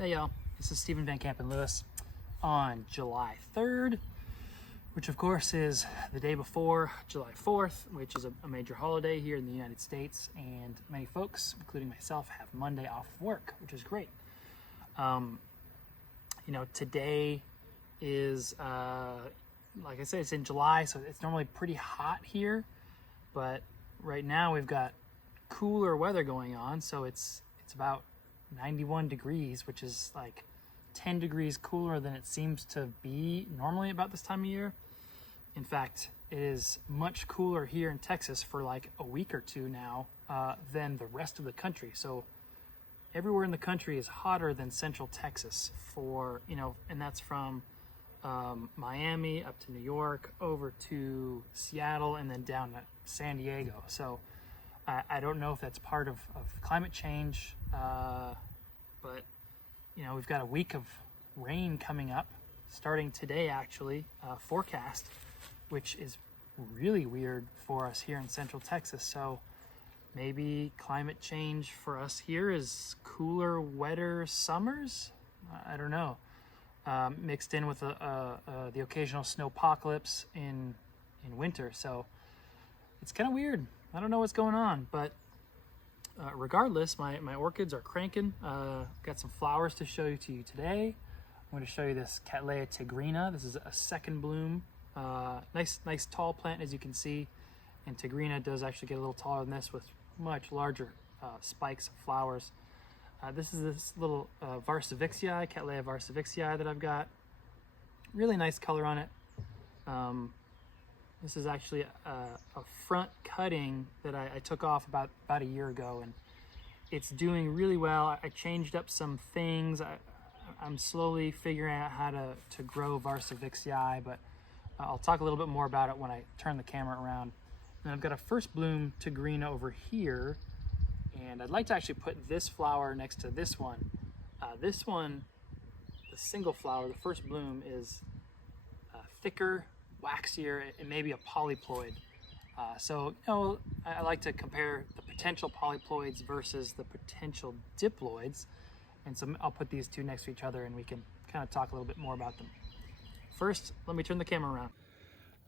Hey y'all, this is Stephen Van Kampen-Lewis on July 3rd, which of course is the day before July 4th, which is a major holiday here in the United States, and many folks, including myself, have Monday off of work, which is great. Today is, like I said, it's in July, so it's normally pretty hot here, but right now we've got cooler weather going on, so it's about 91 degrees, which is like 10 degrees cooler than it seems to be normally about this time of year. In fact, it is much cooler here in Texas for like a week or two now than the rest of the country. So everywhere in the country is hotter than Central Texas and that's from Miami up to New York, over to Seattle, and then down to San Diego. So I don't know if that's part of climate change, but we've got a week of rain coming up, starting today actually, forecast, which is really weird for us here in Central Texas. So maybe climate change for us here is cooler, wetter summers? I don't know. Mixed in with the occasional snowpocalypse in winter. So it's kind of weird. I don't know what's going on, but regardless, my orchids are cranking. Got some flowers to show to you today. I'm going to show you this Cattleya tigrina. This is a second bloom. Nice tall plant, as you can see. And tigrina does actually get a little taller than this with much larger spikes of flowers. This is this little warscewiczii, Cattleya warscewiczii that I've got. Really nice color on it. This is actually a front cutting that I took off about a year ago, and it's doing really well. I changed up some things. I'm slowly figuring out how to grow warscewiczii, but I'll talk a little bit more about it when I turn the camera around. And I've got a first bloom tigrina over here, and I'd like to actually put this flower next to this one. This one, the single flower, the first bloom, is thicker, waxier, and maybe a polyploid. I like to compare the potential polyploids versus the potential diploids, and so I'll put these two next to each other and we can kind of talk a little bit more about them. First, let me turn the camera around.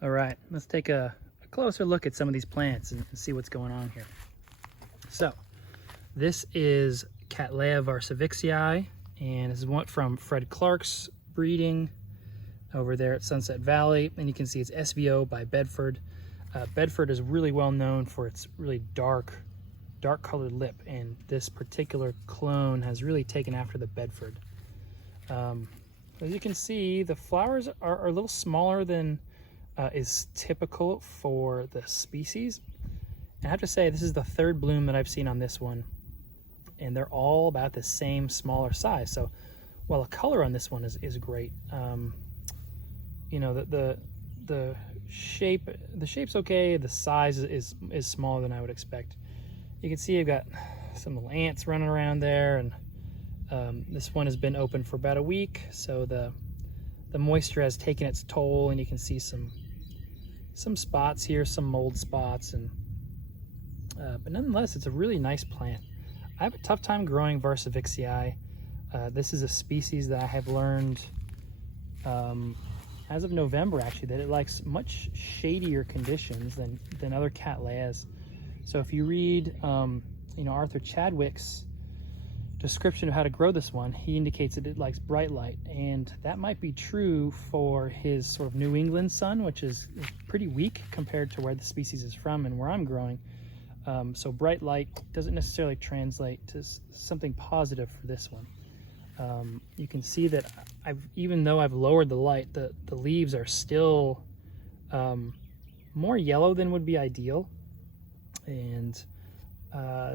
All right, let's take a closer look at some of these plants and see what's going on here. So, this is Cattleya warscewiczii, and this is one from Fred Clark's breeding over there at Sunset Valley, and you can see it's SVO by Bedford. Bedford is really well known for its really dark colored lip, and this particular clone has really taken after the Bedford. As you can see, the flowers are a little smaller than is typical for the species. And I have to say, this is the third bloom that I've seen on this one, and they're all about the same smaller size. So while the color on this one is great, the shape's okay. The size is smaller than I would expect. You can see I've got some little ants running around there, and this one has been open for about a week, so the moisture has taken its toll, and you can see some spots here, some mold spots, and but nonetheless, it's a really nice plant. I have a tough time growing warscewiczii. This is a species that I have learned as of November, actually, that it likes much shadier conditions than other Cattleyas. So if you read Arthur Chadwick's description of how to grow this one, he indicates that it likes bright light, and that might be true for his sort of New England sun, which is pretty weak compared to where the species is from and where I'm growing. So bright light doesn't necessarily translate to something positive for this one. You can see that even though I've lowered the light, the leaves are still more yellow than would be ideal, and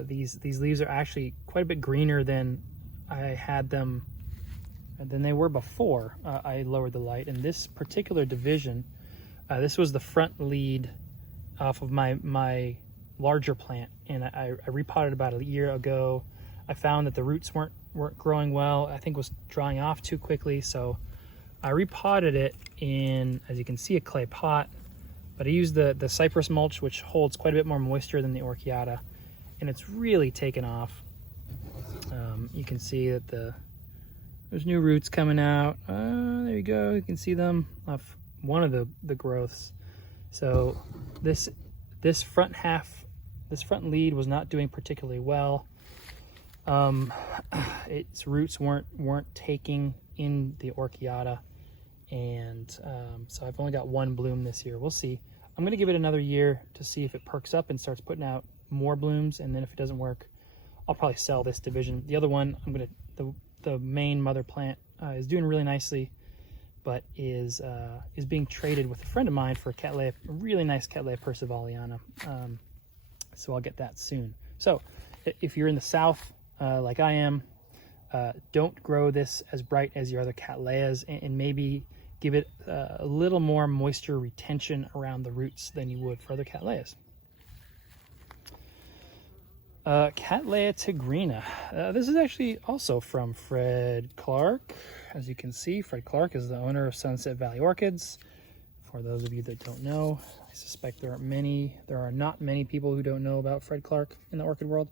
these leaves are actually quite a bit greener than I had them than they were before I lowered the light. And this particular division, this was the front lead off of my larger plant, and I repotted about a year ago. I found that the roots weren't growing well. I think it was drying off too quickly, so I repotted it in, as you can see, a clay pot, but I used the cypress mulch, which holds quite a bit more moisture than the orchiata, and it's really taken off. You can see that the There's new roots coming out. There you go. You can see them off one of the growths. So this front lead was not doing particularly well. Its roots weren't taking in the orchiata, and so I've only got one bloom this year. We'll see. I'm gonna give it another year to see if it perks up and starts putting out more blooms, and then if it doesn't work, I'll probably sell this division. The other one, the main mother plant is doing really nicely, but is being traded with a friend of mine for a Cattleya, a really nice Cattleya persivaliana. So I'll get that soon. So if you're in the south, like I am, don't grow this as bright as your other Cattleyas, and maybe give it a little more moisture retention around the roots than you would for other Cattleyas. Cattleya tigrina. This is actually also from Fred Clark. As you can see, Fred Clark is the owner of Sunset Valley Orchids. For those of you that don't know, I suspect there are not many people who don't know about Fred Clark in the orchid world.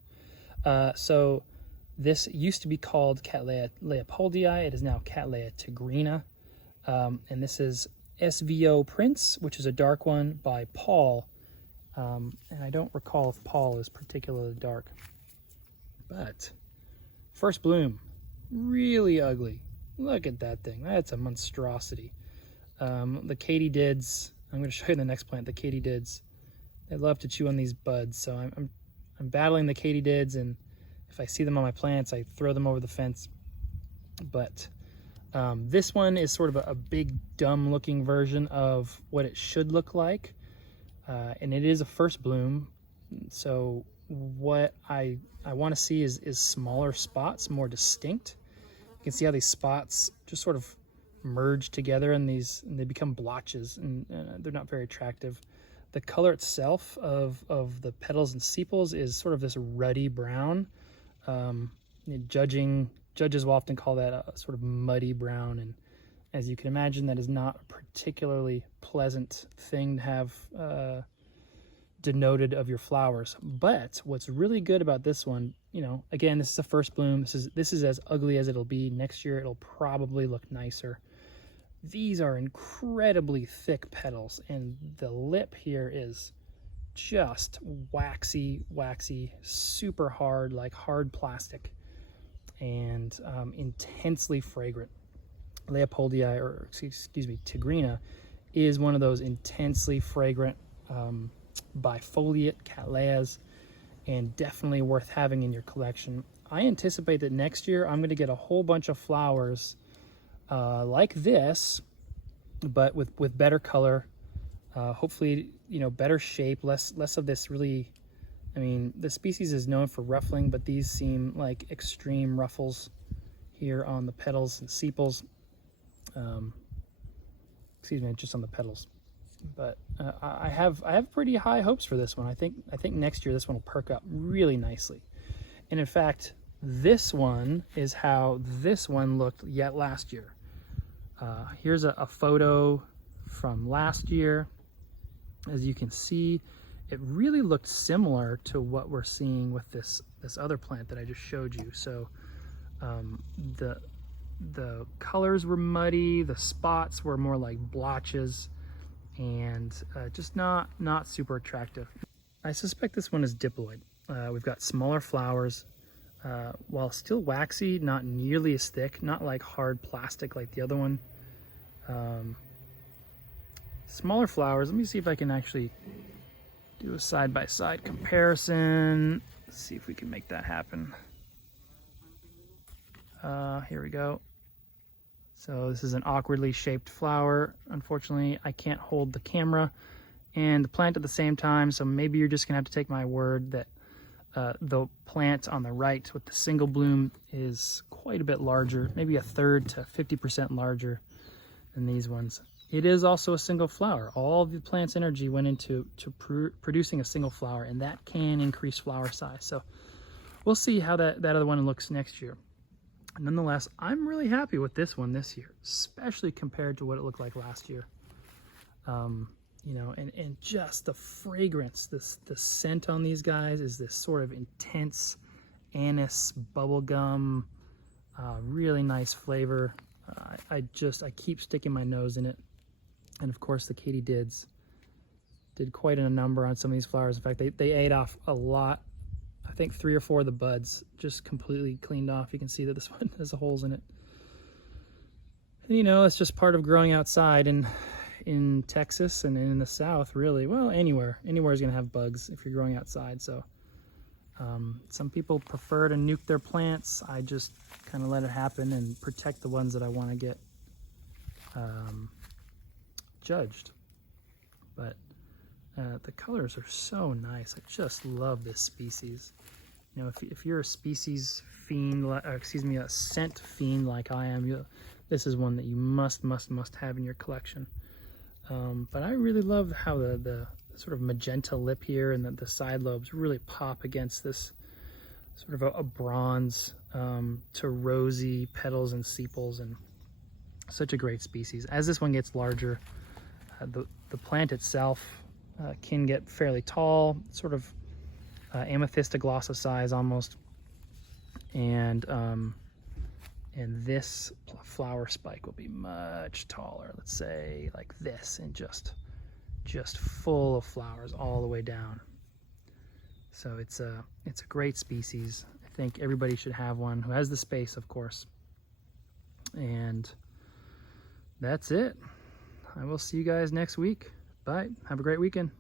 So this used to be called Cattleya leopoldii. It is now Cattleya tigrina. And this is SVO Prince, which is a dark one by Paul. And I don't recall if Paul is particularly dark. But first bloom, really ugly. Look at that thing. That's a monstrosity. The katydids, I'm going to show you the next plant, the katydids. They love to chew on these buds, so I'm battling the katydids, and if I see them on my plants, I throw them over the fence. But this one is sort of a big, dumb-looking version of what it should look like, and it is a first bloom. So what I want to see is smaller spots, more distinct. You can see how these spots just sort of merge together, and they become blotches, and they're not very attractive. The color itself of the petals and sepals is sort of this ruddy brown. Judges will often call that a sort of muddy brown, and as you can imagine, that is not a particularly pleasant thing to have denoted of your flowers. But what's really good about this one, again, this is the first bloom. This is as ugly as it'll be. Next year it'll probably look nicer. These are incredibly thick petals, and the lip here is just waxy, super hard, like hard plastic, and intensely fragrant. Leopoldii, or excuse me, tigrina, is one of those intensely fragrant bifoliate Cattleyas, and definitely worth having in your collection. I anticipate that next year I'm going to get a whole bunch of flowers like this, but with better color, hopefully, better shape, less of this really, the species is known for ruffling, but these seem like extreme ruffles here on the petals and sepals. Excuse me, just on the petals. But I have pretty high hopes for this one. I think next year this one will perk up really nicely. And in fact, this one is how this one looked yet last year. Here's a photo from last year. As you can see, it really looked similar to what we're seeing with this other plant that I just showed you. So the colors were muddy, the spots were more like blotches, and just not super attractive. I suspect this one is diploid. We've got smaller flowers, while still waxy, not nearly as thick, not like hard plastic like the other one. Smaller flowers. Let me see if I can actually do a side-by-side comparison. Let's see if we can make that happen. Here we go. So this is an awkwardly shaped flower. Unfortunately, I can't hold the camera and the plant at the same time, so maybe you're just gonna have to take my word that the plant on the right with the single bloom is quite a bit larger, maybe a third to 50% larger than these ones. It is also a single flower. All of the plant's energy went into producing a single flower, and that can increase flower size. So we'll see how that other one looks next year. Nonetheless, I'm really happy with this one this year, especially compared to what it looked like last year. And just the fragrance, the scent on these guys is this sort of intense anise, bubblegum, Really nice flavor. I keep sticking my nose in it. And of course the katydids did quite a number on some of these flowers. In fact, they ate off a lot. I think 3 or 4 of the buds just completely cleaned off. You can see that this one has holes in it. And you know, it's just part of growing outside in Texas and in the South, really. Well, anywhere is gonna have bugs if you're growing outside. So some people prefer to nuke their plants. I just kind of let it happen and protect the ones that I want to get judged. But the colors are so nice. I just love this species. You know, if you're a species fiend, or excuse me, a scent fiend like I am, this is one that you must have in your collection. But I really love how the sort of magenta lip here and the side lobes really pop against this sort of a bronze to rosy petals and sepals, and such a great species. As this one gets larger, the plant itself can get fairly tall, sort of amethystoglossa size almost, and this flower spike will be much taller, let's say like this, and just full of flowers all the way down. So it's a great species. I think everybody should have one who has the space, of course. And that's it. I will see you guys next week. Bye. Have a great weekend.